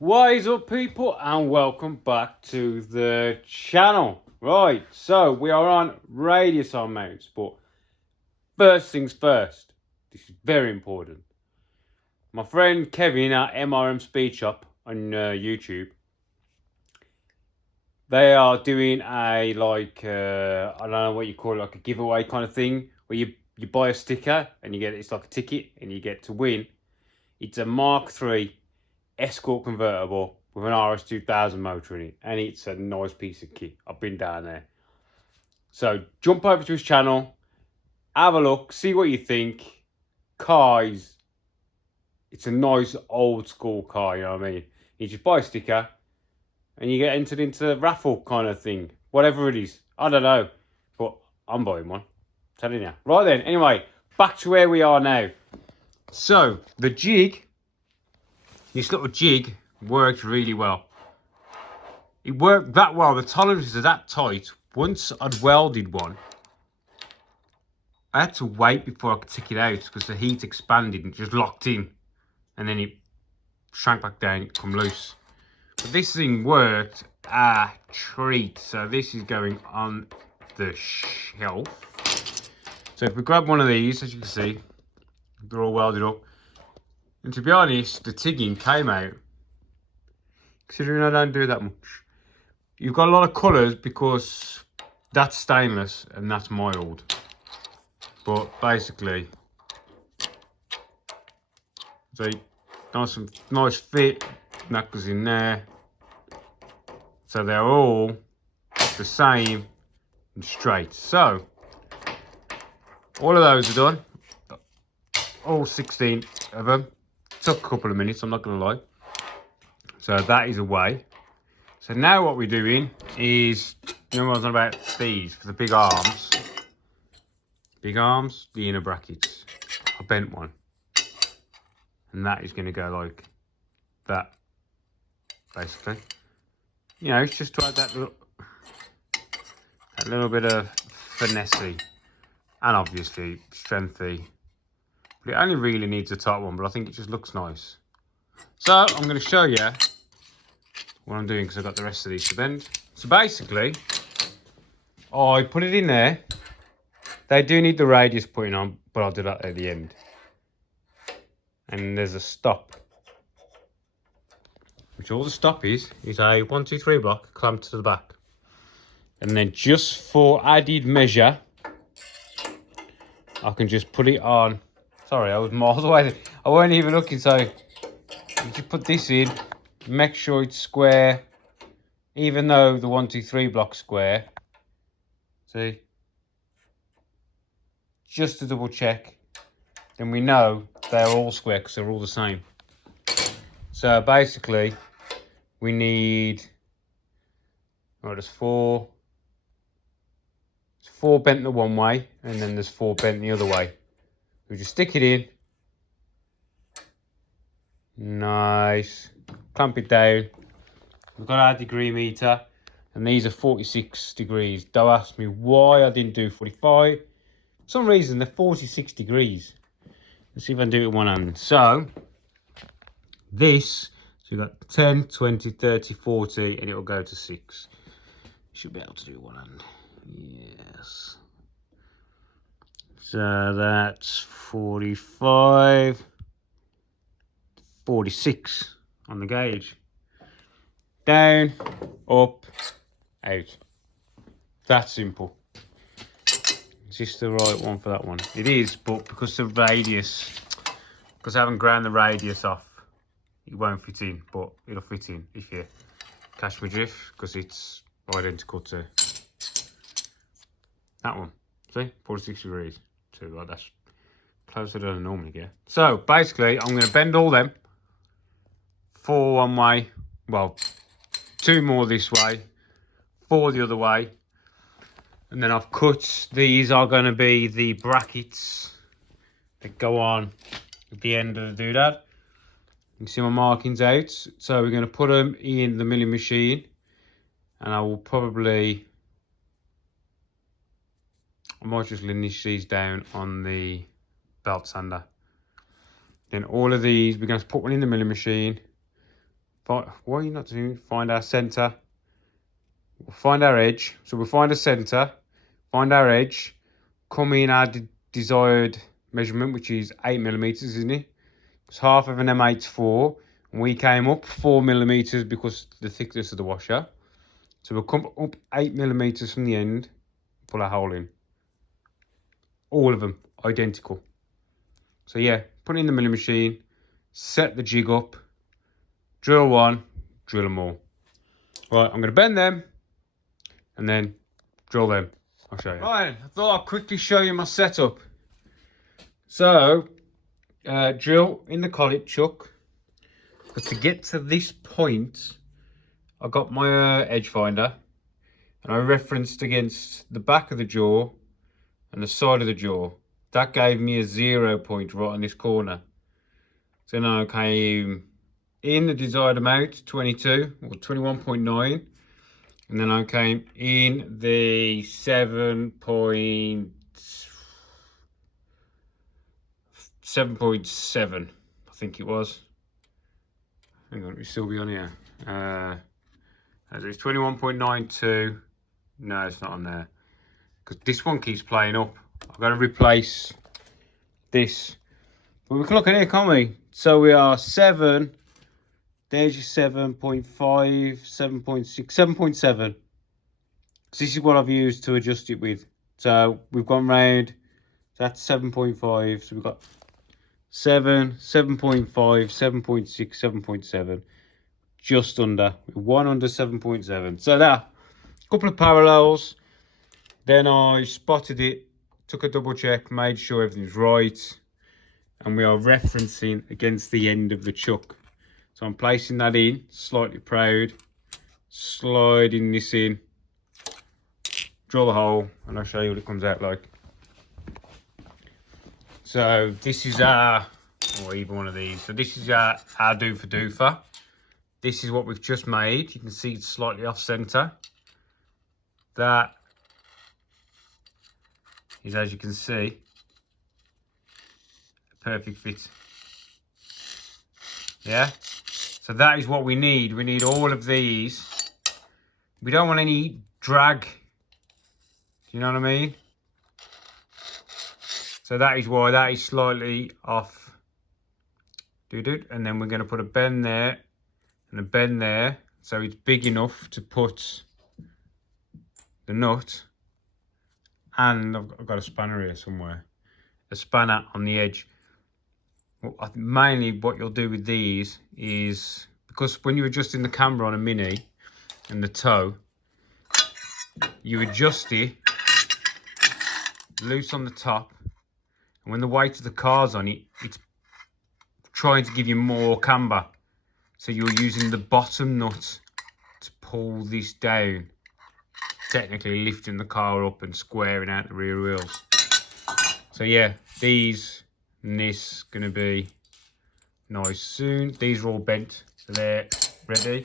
What is up, people, and welcome back to the channel. Right, so we are on radius arm mounts, but first things first, this is very important. My friend Kevin at MRM Speed Shop on YouTube, they are doing a I don't know what you call it, like a giveaway kind of thing, where you buy a sticker and it's like a ticket and you get to win. It's a Mark III Escort convertible with an RS2000 motor in it, and it's a nice piece of kit. I've been down there. So jump over to his channel, have a look, see what you think. It's a nice old school car, you know what I mean? You just buy a sticker and you get entered into the raffle kind of thing. Whatever it is. I don't know. But I'm buying one. I'm telling you. Right then, anyway, back to where we are now. So, the jig, this little jig worked really well. It worked that well. The tolerances are that tight. Once I'd welded one, I had to wait before I could take it out because the heat expanded and just locked in. And then it shrank back down, it come loose. But this thing worked a treat. So this is going on the shelf. So if we grab one of these, as you can see, they're all welded up. And to be honest, the tigging came out. Considering I don't do that much. You've got a lot of colours because that's stainless and that's mild. But basically, so nice fit, that goes in there. So they're all the same and straight. So all of those are done. All 16 of them. Took a couple of minutes, I'm not going to lie. So that is away. So now what we're doing is, you know what I was on about these for the big arms. Big arms, the inner brackets. I bent one. And that is going to go like that, basically. You know, it's just to add that little bit of finessey. And obviously, strengthy. But it only really needs the top one, but I think it just looks nice. So, I'm going to show you what I'm doing because I've got the rest of these to bend. So basically, I put it in there. They do need the radius putting on, but I'll do that at the end. And there's a stop. Which all the stop is a 1, 2, 3 block clamped to the back. And then just for added measure, I can just put it on. Sorry, I was miles away. I weren't even looking, so you just put this in, make sure it's square, even though the 1, 2, 3 block's square. See? Just to double check. Then we know they're all square because they're all the same. So basically, we need, there's 4. There's 4 bent the one way, and then there's 4 bent the other way. We just stick it in. Nice. Clamp it down. We've got our degree meter, and these are 46 degrees. Don't ask me why I didn't do 45. For some reason, they're 46 degrees. Let's see if I can do it with one hand. So, this, so you've got 10, 20, 30, 40, and it'll go to 6. Should be able to do it with one hand. Yes. So that's 45, 46 on the gauge. Down, up, out. That simple. Is this the right one for that one? It is, but because the radius, because I haven't ground the radius off, it won't fit in, but it'll fit in if you catch my drift, because it's identical to that one. See, 46 degrees. So like that's closer than I normally get. So basically, I'm going to bend all them. 4 one way, well, 2 more this way, 4 the other way. And then I've cut, these are going to be the brackets that go on at the end of the doodad. You can see my markings out. So we're going to put them in the milling machine. And I will probably, I might just linish these down on the belt sander. Then all of these, we're going to put one in the milling machine, what are you not doing? Find our center. We'll find our edge. So we'll find a center, find our edge, come in our desired measurement, which is 8mm, isn't it? It's half of an M8's 4, and we came up 4mm because the thickness of the washer. So we'll come up 8mm from the end, pull a hole in. All of them identical. So yeah, put it in the milling machine, set the jig up, drill one, drill them all. Right, I'm going to bend them and then drill them. I'll show you. Right, I thought I'd quickly show you my setup. So, drill in the collet chuck. Because to get to this point, I got my edge finder and I referenced against the back of the jaw and the side of the jaw. That gave me a 0 point right on this corner. So now I came in the desired amount, 22 or 21.9, and then I came in the 7.7, I think it was. Hang on, we still be on here. As it's 21.92. No, it's not on there because this one keeps playing up. I've got to replace this. But we can look at it, can't we? So we are 7. There's your 7.5, 7.6, 7.7. This is what I've used to adjust it with. So we've gone round. That's 7.5. So we've got 7, 7.5, 7.6, 7.7. Just under. One under 7.7. So that. A couple of parallels. Then I spotted it. Took a double check. Made sure everything's right. And we are referencing against the end of the chuck. So I'm placing that in, slightly proud, sliding this in, drill the hole, and I'll show you what it comes out like. So this is our, or either one of these, so this is our doofer. This is what we've just made. You can see it's slightly off center. That is, as you can see, a perfect fit. Yeah? So that is what we need. We need all of these. We don't want any drag. Do you know what I mean? So that is why that is slightly off. And then we're going to put a bend there and a bend there. So it's big enough to put the nut. And I've got a spanner here somewhere. A spanner on the edge. Well, I think mainly what you'll do with these is, because when you're adjusting the camera on a Mini and the toe, you adjust it loose on the top, and when the weight of the car's on it, it's trying to give you more camber. So you're using the bottom nut to pull this down, technically lifting the car up and squaring out the rear wheels. So yeah, these and this gonna be nice soon. These are all bent, so they're ready.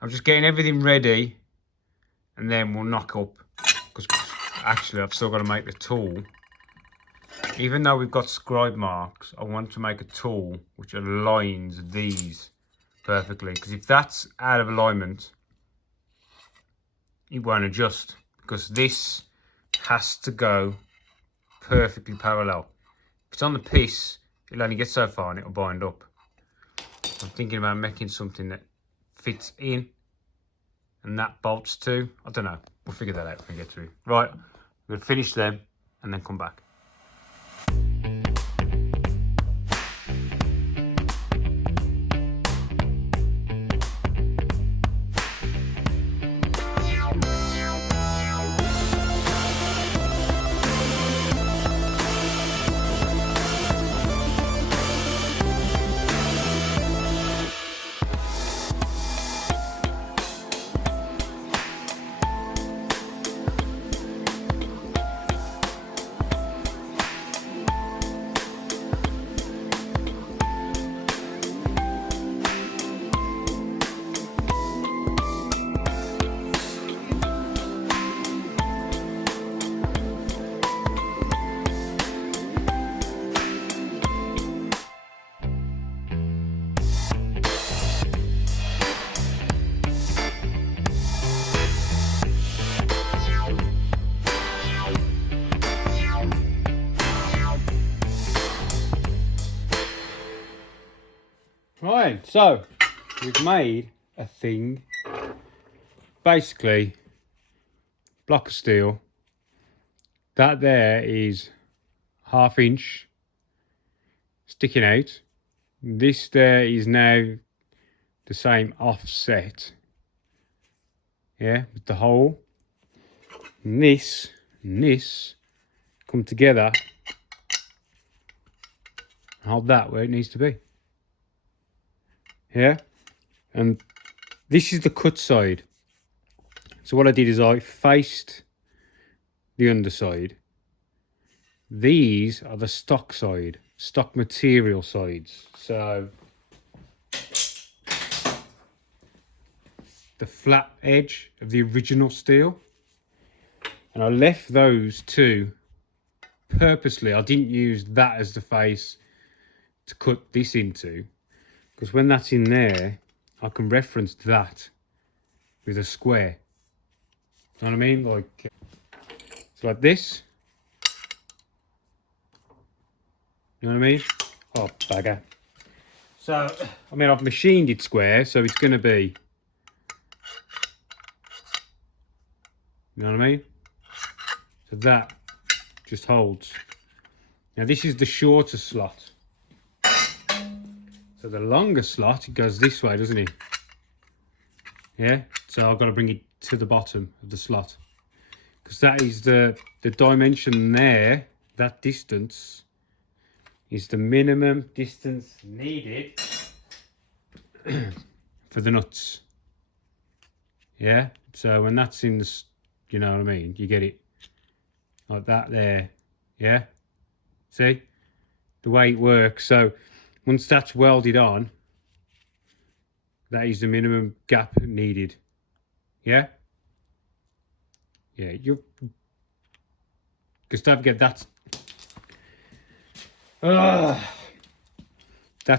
I'm just getting everything ready, and then we'll knock up, because actually I've still got to make the tool. Even though we've got scribe marks, I want to make a tool which aligns these perfectly, because if that's out of alignment, it won't adjust, because this has to go perfectly parallel. If it's on the piece, it'll only get so far and it'll bind up. I'm thinking about making something that fits in and that bolts too. I don't know. We'll figure that out when we get through. Right, we're going to finish them and then come back. Right, so we've made a thing. Basically, block of steel. That there is 1/2 inch sticking out. This there is now the same offset. Yeah, with the hole. And this come together and hold that where it needs to be. Yeah, and this is the cut side. So what I did is I faced the underside. These are the stock side, stock material sides. So the flat edge of the original steel, and I left those two purposely. I didn't use that as the face to cut this into, because when that's in there I can reference that with a square. You know what I mean? Like, so like this. You know what I mean? Oh, bagger. So, I mean, I've machined it square, so it's going to be, you know what I mean? So that just holds. Now this is the shorter slot. So the longer slot, it goes this way, doesn't it? Yeah, so I've got to bring it to the bottom of the slot. Because that is the dimension there, that distance is the minimum distance needed for the nuts. Yeah, so when that's in the, you know what I mean, you get it like that there. Yeah, see the way it works. So once that's welded on, that is the minimum gap needed. Yeah, you, because don't forget that's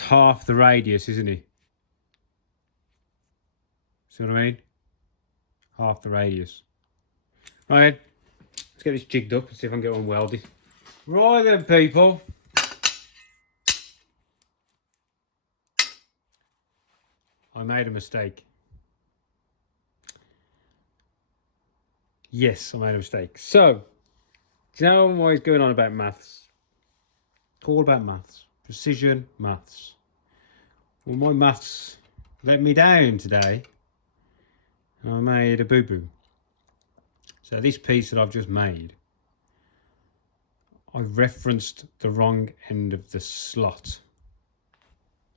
half the radius, isn't it? See what I mean? Half the radius. Right, let's get this jigged up and see if I can get one welded. Right then, people. I made a mistake. Yes, I made a mistake. So, do you know what I'm always going on about maths? It's all about maths. Precision maths. Well, my maths let me down today. I made a boo-boo. So this piece that I've just made, I referenced the wrong end of the slot.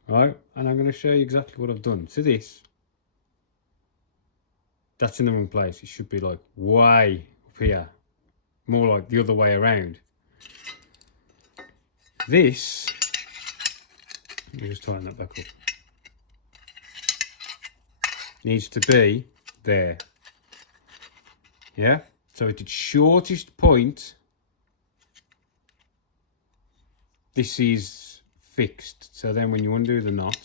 Right? And I'm going to show you exactly what I've done. So this, that's in the wrong place. It should be like way up here. More like the other way around. This, let me just tighten that back up, needs to be there. Yeah, so at its shortest point, this is fixed. So then when you undo the nut,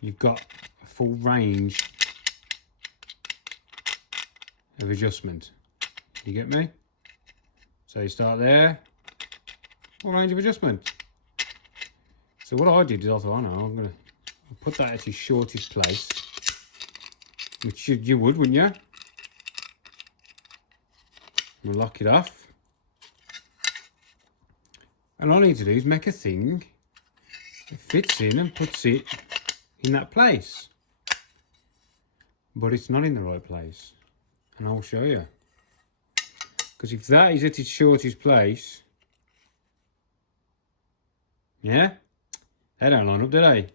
you've got a full range of adjustment. You get me? So you start there, full range of adjustment. So what I did is I thought, I know, I'm going to put that at its shortest place, which you would, wouldn't you? We'll lock it off. And all I need to do is make a thing that fits in and puts it in that place. But it's not in the right place. And I'll show you. Because if that is at its shortest place, yeah, they don't line up, do they?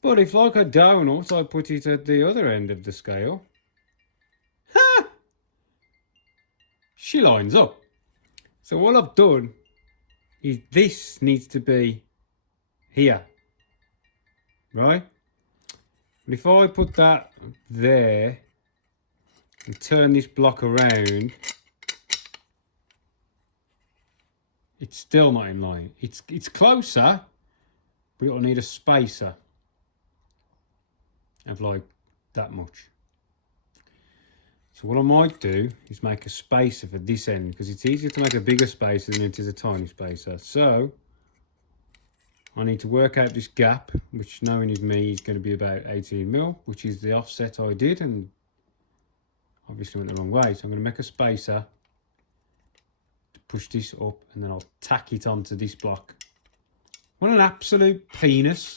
But if, like a donut, I put it at the other end of the scale, ha! She lines up. So all I've done is this needs to be here, right? And if I put that there and turn this block around, it's still not in line. It's closer, but it'll need a spacer of like that much. So what I might do is make a spacer for this end, because it's easier to make a bigger spacer than it is a tiny spacer. So I need to work out this gap, which knowing is me is going to be about 18mm, which is the offset I did, and obviously went the wrong way. So I'm going to make a spacer to push this up, and then I'll tack it onto this block. What an absolute penis.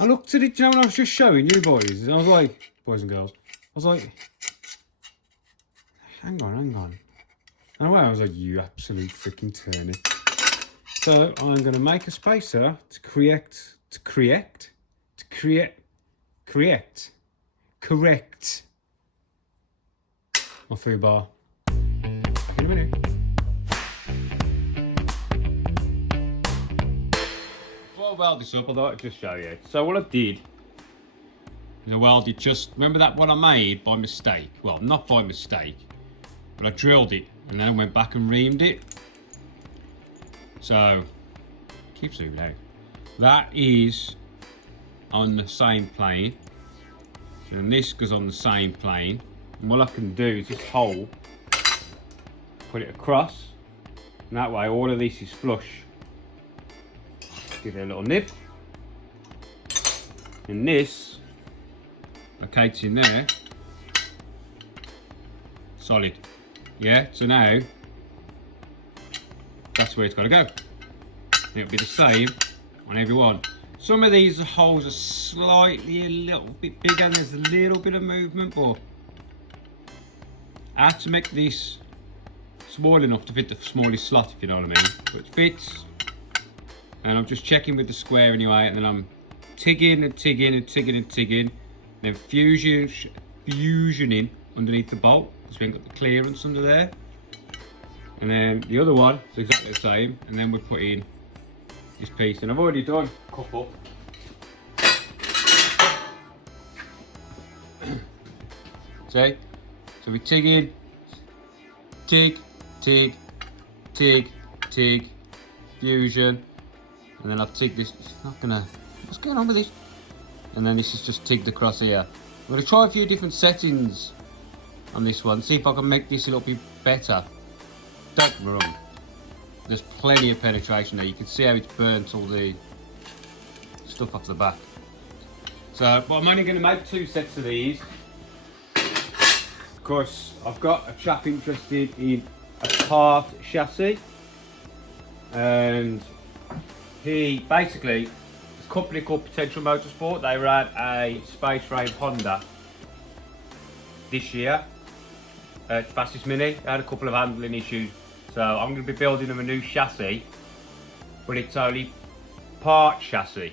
I looked at it, you know, when I was just showing you boys, and I was like, boys and girls, I was like, hang on. And I was like, you absolute freaking turnip. So I'm going to make a spacer to correct my foo bar. Back in a minute. Before I weld this up, I thought I'd just show you. So what I did is I welded just, remember that one I made by mistake? Well, not by mistake, but I drilled it and then went back and reamed it. So, keep zooming out. That is on the same plane. And this goes on the same plane. And what I can do is this hole, put it across. And that way all of this is flush. Give it a little nip. And this locates in there. Solid. Yeah, so now that's where it's got to go. It'll be the same on every one. Some of these holes are slightly a little bit bigger and there's a little bit of movement, but I had to make this small enough to fit the smallest slot, if you know what I mean. But it fits, and I'm just checking with the square anyway, and then I'm tigging, then fusioning underneath the bolt because we ain't got the clearance under there. And then the other one is exactly the same, and then we put in this piece, and I've already done a couple. See? So we tig in, tig, fusion, and then I've tigged this. It's not gonna, what's going on with this? And then this is just tigged across here. I'm gonna try a few different settings on this one, see if I can make this a little bit better. Don't get me wrong, there's plenty of penetration there. You can see how it's burnt all the stuff off the back. So, but I'm only going to make 2 sets of these. Of course, I've got a chap interested in a part chassis, and he basically, it's a company called Potential Motorsport. They ran a space race Honda this year. Fastest Mini. They had a couple of handling issues, so I'm going to be building them a new chassis, but it's only part chassis.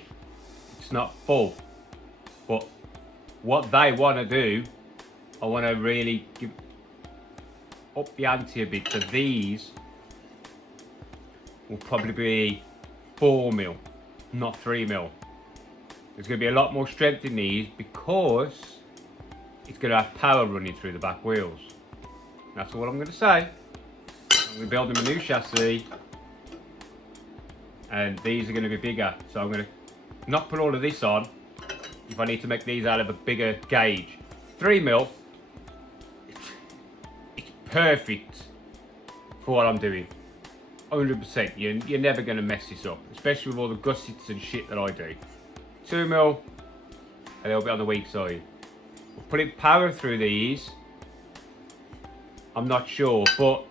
It's not full. But what they want to do, I want to really give up the ante a bit. So these will probably be 4mm, not 3mm. There's going to be a lot more strength in these because it's going to have power running through the back wheels. That's all I'm going to say. I'm going to build them a new chassis, and these are going to be bigger. So I'm going to not put all of this on if I need to make these out of a bigger gauge. 3mm, it's perfect for what I'm doing. 100%. You're never going to mess this up, especially with all the gussets and shit that I do. 2mm, a little bit on the weak side. We're putting power through these. I'm not sure, but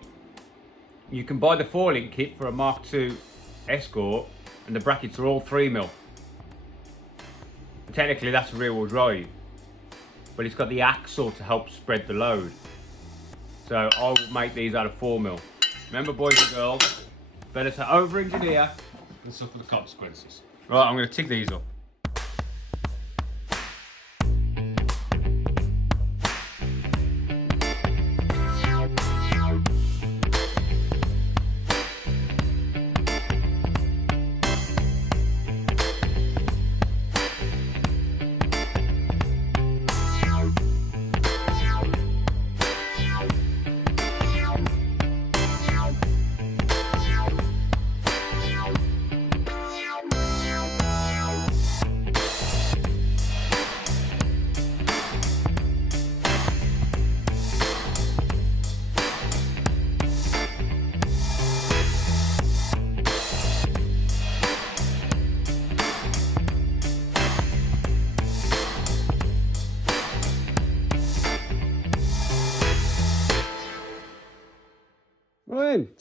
you can buy the 4-link kit for a Mark II Escort, and the brackets are all 3mm. Technically, that's a rear-wheel drive, but it's got the axle to help spread the load. So I will make these out of 4mm. Remember, boys and girls, better to over-engineer than suffer the consequences. Right, I'm going to tick these up.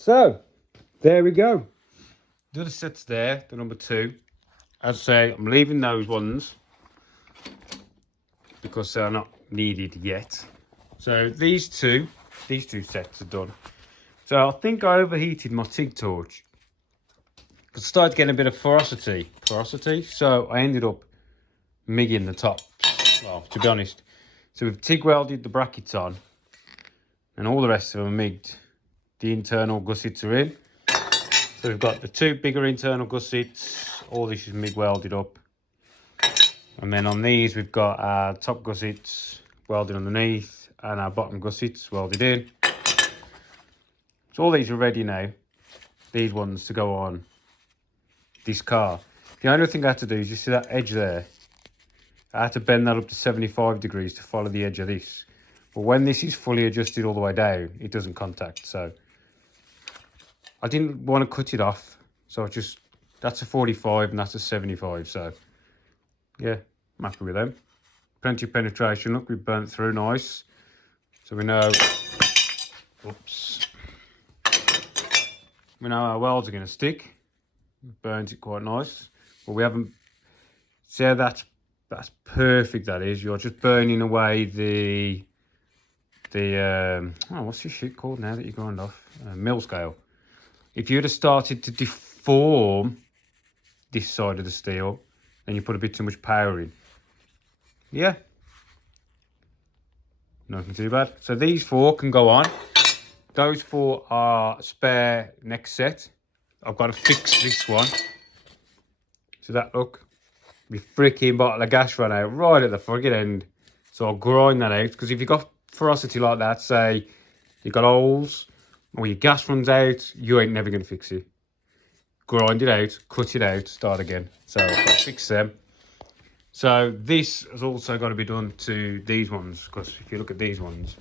So, there we go. The other set's there, the number 2. As I say, I'm leaving those ones because they're not needed yet. So these two sets are done. So I think I overheated my TIG torch. It started getting a bit of porosity. So I ended up MIGging the tops. Well, to be honest. So we've TIG welded the brackets on, and all the rest of them are MIGged. The internal gussets are in. So we've got the 2 bigger internal gussets. All this is MIG welded up. And then on these we've got our top gussets welded underneath and our bottom gussets welded in. So all these are ready now. These ones to go on this car. The only thing I had to do is, you see that edge there? I had to bend that up to 75 degrees to follow the edge of this. But when this is fully adjusted all the way down, it doesn't contact. So I didn't want to cut it off. So that's a 45 and that's a 75. So yeah, I'm happy with them. Plenty of penetration. Look, we've burnt through nice. So we know, oops. We know our welds are going to stick. Burns it quite nice, but we haven't. See how that's perfect. That is, you're just burning away the what's this shit called now that you're going off? Mill scale. If you'd have started to deform this side of the steel, then you put a bit too much power in. Yeah, nothing too bad. So these 4 can go on. Those 4 are spare next set. I've got to fix this one. So that, look, my freaking bottle of gas ran out right at the friggin' end. So I'll grind that out, because if you've got porosity like that, say you've got holes or your gas runs out, you ain't never going to fix it. Grind it out, cut it out, start again. So I've got to fix them. So this has also got to be done to these ones, because if you look at these ones,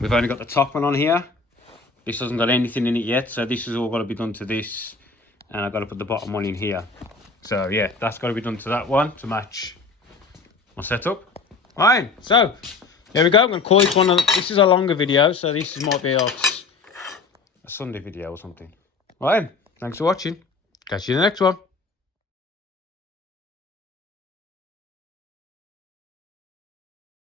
we've only got the top one on here. This hasn't got anything in it yet, so this has all got to be done to this, and I've got to put the bottom one in here. So yeah, that's got to be done to that one to match my setup. Right, so there we go. I'm going to call this one. This is a longer video, so this might be a Sunday video or something. Right, thanks for watching. Catch you in the next one.